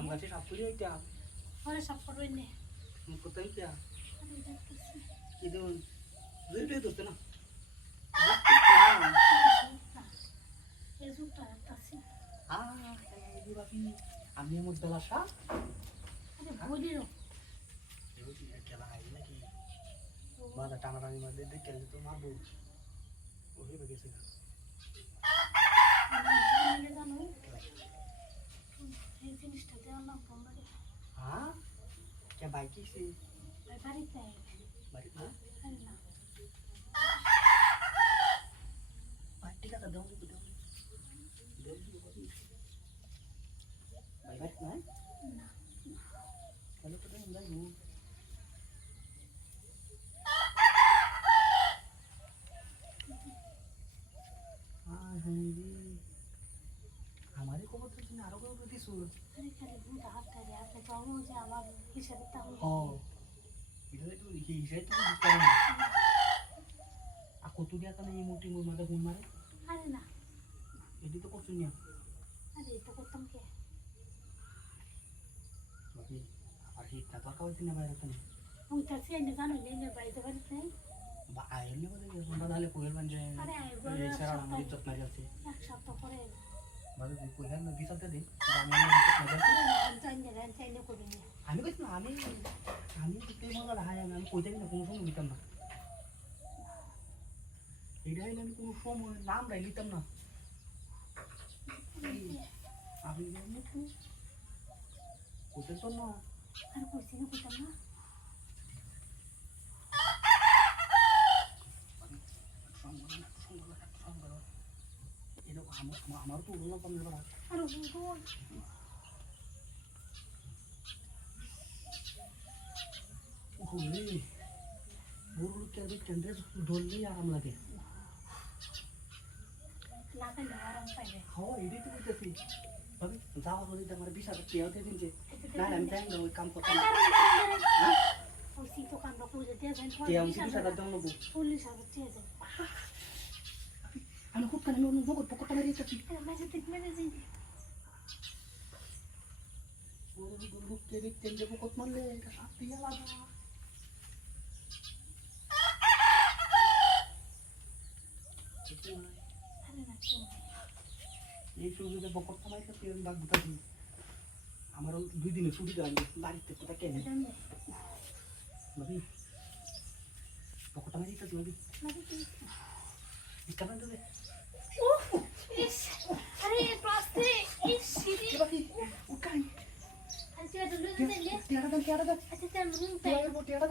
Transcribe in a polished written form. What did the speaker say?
আম গাছে সাপ তুলি ওইটা ওরে সব করবে নে কোথায় क्या আরে দেখতেছি কি দেবন দুইটাই দোস্ত না এই জুতা দেখতেছি এই বাকি আমি আমার বেলাসা আরে বলিরো এও কি খেলা হয় নাকি বাদা টানাটানি মারলে দেখ খেললে তো মারবো ওই হয়ে গেছে জানো এই জিনিসটা দেওয়ার নাম তোমারে हाँ क्या बाइक की से বাড়িতে बाइक ना আরে না बाइक टिका कर दो दो बाइक ना না चलो तो हम जाएंगे हाँ हिंदी हमारे को मतलब तुमने आरोग्य प्रति सुर আরে খালি ভূত হাত ধরে আপনি তো আমও যে আমার হিসাবে তাহলে हाँ इधर तो ये तो दिखता है aku tuh dia kan yang multi mau makan kemarin আরে না jadi tuh kursunya আরে এটা করতাম কে tapi akhir kata kau itu nama itu ওই তাছে এনে জানো নে বাড়িতে বাড়িতে ba airnya pada ya sama dale koyel manje আরে আইবো sekarang nama itu nari aja এক সপ্তাহ পরে baru di koyel nabi sabda deh jangan itu nari aja চাইলে করি না আমি কইছি না আমি কিতে মজা রাহাই আমি কইতে না কোনো সময় দিতাম না এইটা হইলে আমি কোনো সময় নাম রাই নিতাম না আমি জানি তো কইতে তো না আর কইছি না কইতাম না এটা আমার তো উড়না পাম না আর বল ওরে বুড়ো কেঁদে কেঁদে ধরলেই আরাম লাগে লাগালে আরাম পাইবে হাওয়া এটাই তো কইতেছি ভাবি যাওয়া বলি তো আমার 20,000 টাকা দিয়ে দিন যে না আমি জানি না ওই কাম করতে না ওই সিটো কামড়া করে দিয়ে যান কে আমি 20,000 দাম নেবো 40,000 দিয়ে যান আমি খুব কানে আমি নগদ পকেটে মেরে দিতেছি মেরে ঠিক মেরে যাই ওরে গুলো কেঁদে কেঁদে পকেট মারলে এটা শাস্তি আলাদা আরে না কেউ এই সুযোগে পকেটটা মাইতে তুই বাগ বুঝাবি আমার 2 দিনে ছুটি দেওয়া বাড়িতে কোথা কেনে জানে ভাবি পকেটটা মারি দিতেছি ভাবি লাগে কি ইস্টামান দেবে উফ ইস আরে প্লাস্তে ইস সিরি ভাবি উঠাই আরে তুই তো লুজ দিলে টিয়াড়া দাও আচ্ছা তুই রুম টিয়াড়া